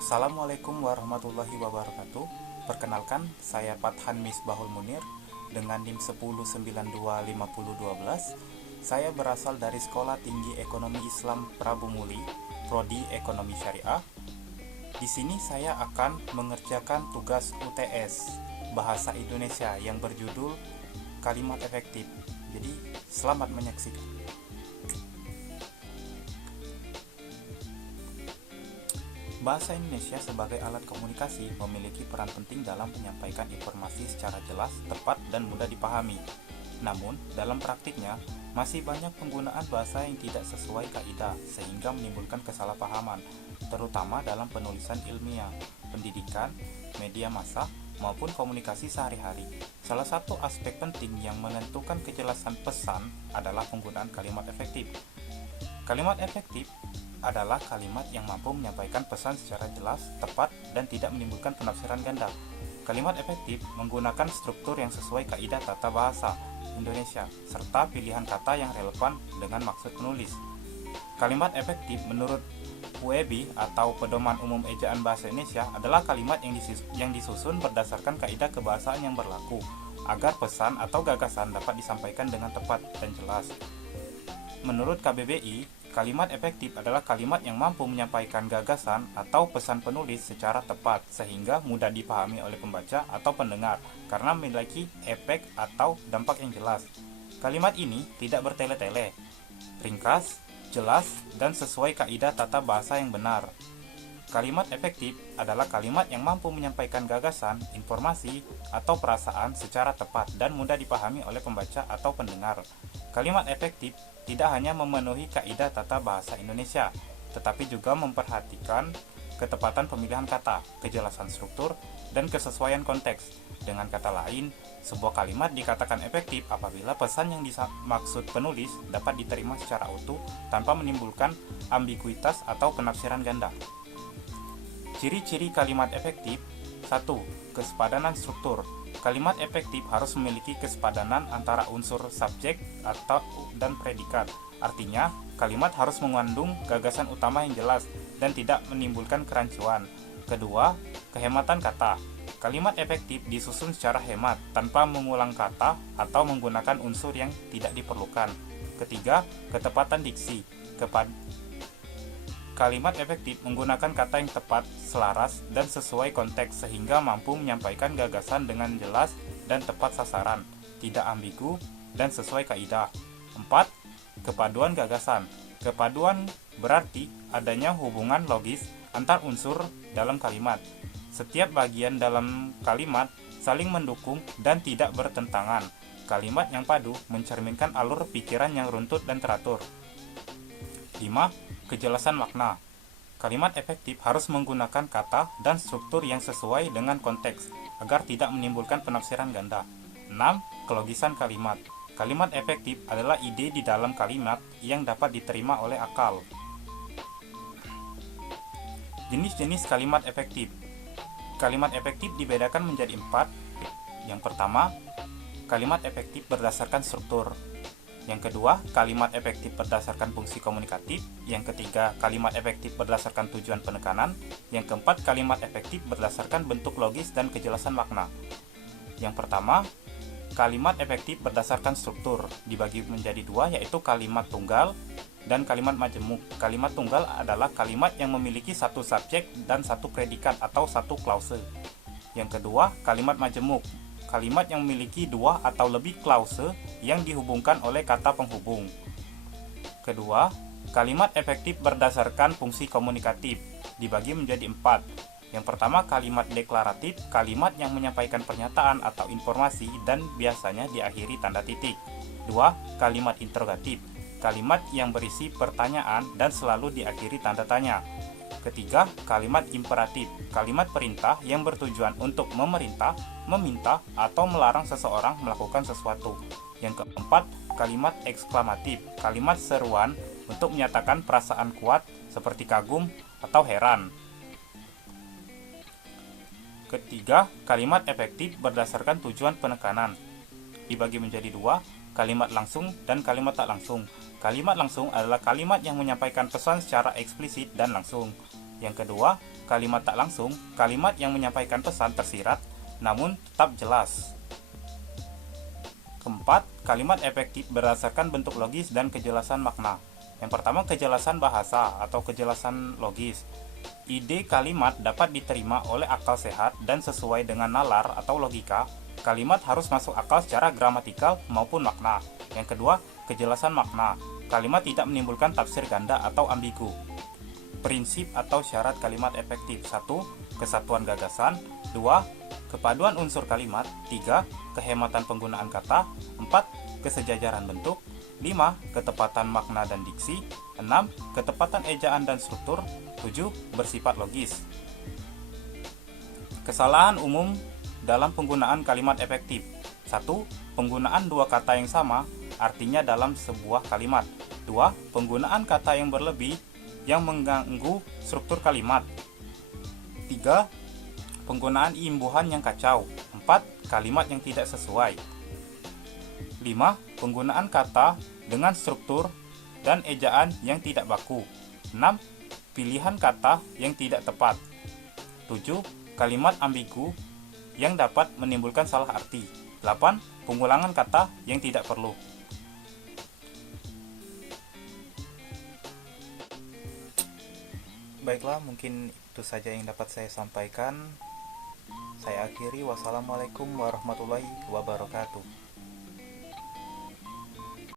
Assalamualaikum warahmatullahi wabarakatuh. Perkenalkan, saya Fathan Misbahul Munir dengan NIM 10925012. Saya berasal dari Sekolah Tinggi Ekonomi Islam Prabu Muli, Prodi Ekonomi Syariah. Di sini saya akan mengerjakan tugas UTS Bahasa Indonesia yang berjudul Kalimat Efektif. Jadi, selamat menyaksikan. Bahasa Indonesia sebagai alat komunikasi memiliki peran penting dalam menyampaikan informasi secara jelas, tepat, dan mudah dipahami. Namun, dalam praktiknya, masih banyak penggunaan bahasa yang tidak sesuai kaidah sehingga menimbulkan kesalahpahaman, terutama dalam penulisan ilmiah, pendidikan, media massa, maupun komunikasi sehari-hari. Salah satu aspek penting yang menentukan kejelasan pesan adalah penggunaan kalimat efektif. Kalimat efektif adalah kalimat yang mampu menyampaikan pesan secara jelas, tepat, dan tidak menimbulkan penafsiran ganda. Kalimat efektif menggunakan struktur yang sesuai kaidah tata bahasa Indonesia, serta pilihan kata yang relevan dengan maksud penulis. Kalimat efektif menurut UEB atau Pedoman Umum Ejaan Bahasa Indonesia adalah kalimat yang disusun berdasarkan kaidah kebahasaan yang berlaku, agar pesan atau gagasan dapat disampaikan dengan tepat dan jelas. Menurut KBBI, kalimat efektif adalah kalimat yang mampu menyampaikan gagasan atau pesan penulis secara tepat sehingga mudah dipahami oleh pembaca atau pendengar karena memiliki efek atau dampak yang jelas. Kalimat ini tidak bertele-tele, ringkas, jelas, dan sesuai kaidah tata bahasa yang benar. Kalimat efektif adalah kalimat yang mampu menyampaikan gagasan, informasi, atau perasaan secara tepat dan mudah dipahami oleh pembaca atau pendengar. Kalimat efektif tidak hanya memenuhi kaidah tata bahasa Indonesia, tetapi juga memperhatikan ketepatan pemilihan kata, kejelasan struktur, dan kesesuaian konteks. Dengan kata lain, sebuah kalimat dikatakan efektif apabila pesan yang dimaksud penulis dapat diterima secara utuh tanpa menimbulkan ambiguitas atau penafsiran ganda. Ciri-ciri kalimat efektif. 1. Kesepadanan struktur. Kalimat efektif harus memiliki kesepadanan antara unsur subjek dan predikat. Artinya, kalimat harus mengandung gagasan utama yang jelas dan tidak menimbulkan kerancuan. Kedua, kehematan kata. Kalimat efektif disusun secara hemat tanpa mengulang kata atau menggunakan unsur yang tidak diperlukan. Ketiga, ketepatan diksi. Kalimat efektif menggunakan kata yang tepat, selaras, dan sesuai konteks sehingga mampu menyampaikan gagasan dengan jelas dan tepat sasaran, tidak ambigu, dan sesuai kaidah. 4. Kepaduan gagasan. Kepaduan berarti adanya hubungan logis antar unsur dalam kalimat. Setiap bagian dalam kalimat saling mendukung dan tidak bertentangan. Kalimat yang padu mencerminkan alur pikiran yang runtut dan teratur. 5. Kejelasan makna. Kalimat efektif harus menggunakan kata dan struktur yang sesuai dengan konteks agar tidak menimbulkan penafsiran ganda. 6. Kelogisan kalimat. Kalimat efektif adalah ide di dalam kalimat yang dapat diterima oleh akal. Jenis-jenis kalimat efektif. Kalimat efektif dibedakan menjadi 4. Yang pertama, kalimat efektif berdasarkan struktur. Yang kedua, kalimat efektif berdasarkan fungsi komunikatif. Yang ketiga, kalimat efektif berdasarkan tujuan penekanan. Yang keempat, kalimat efektif berdasarkan bentuk logis dan kejelasan makna. Yang pertama, kalimat efektif berdasarkan struktur dibagi menjadi dua, yaitu kalimat tunggal dan kalimat majemuk. Kalimat tunggal adalah kalimat yang memiliki satu subjek dan satu predikat atau satu klause. Yang kedua, kalimat majemuk. Kalimat yang memiliki dua atau lebih klause yang dihubungkan oleh kata penghubung. Kedua, kalimat efektif berdasarkan fungsi komunikatif dibagi menjadi 4. Yang pertama, kalimat deklaratif, kalimat yang menyampaikan pernyataan atau informasi dan biasanya diakhiri tanda titik. 2. Kalimat interrogatif, kalimat yang berisi pertanyaan dan selalu diakhiri tanda tanya. Ketiga, kalimat imperatif, kalimat perintah yang bertujuan untuk memerintah, meminta, atau melarang seseorang melakukan sesuatu. Yang keempat, kalimat eksklamatif, kalimat seruan untuk menyatakan perasaan kuat seperti kagum atau heran. Ketiga, kalimat efektif berdasarkan tujuan penekanan. Dibagi menjadi dua, kalimat langsung dan kalimat tak langsung. Kalimat langsung adalah kalimat yang menyampaikan pesan secara eksplisit dan langsung. Yang kedua, kalimat tak langsung, kalimat yang menyampaikan pesan tersirat namun tetap jelas. Keempat, kalimat efektif berdasarkan bentuk logis dan kejelasan makna. Yang pertama, kejelasan bahasa atau kejelasan logis. Ide kalimat dapat diterima oleh akal sehat dan sesuai dengan nalar atau logika. Kalimat harus masuk akal secara gramatikal maupun makna. Yang kedua, kejelasan makna. Kalimat tidak menimbulkan tafsir ganda atau ambigu. Prinsip atau syarat kalimat efektif. 1. Kesatuan gagasan. 2. Kepaduan unsur kalimat. 3. Kehematan penggunaan kata. 4. Kesejajaran bentuk. 5. Ketepatan makna dan diksi. 6. Ketepatan ejaan dan struktur. 7. Bersifat logis. Kesalahan umum dalam penggunaan kalimat efektif. 1. Penggunaan dua kata yang sama, artinya dalam sebuah kalimat. 2. Penggunaan kata yang berlebih yang mengganggu struktur kalimat. 3. Penggunaan imbuhan yang kacau. 4. Kalimat yang tidak sesuai. 5. Penggunaan kata dengan struktur dan ejaan yang tidak baku. 6. Pilihan kata yang tidak tepat. 7. Kalimat ambigu yang dapat menimbulkan salah arti. 8. Pengulangan kata yang tidak perlu. Baiklah, mungkin itu saja yang dapat saya sampaikan. Saya akhiri, wassalamualaikum warahmatullahi wabarakatuh.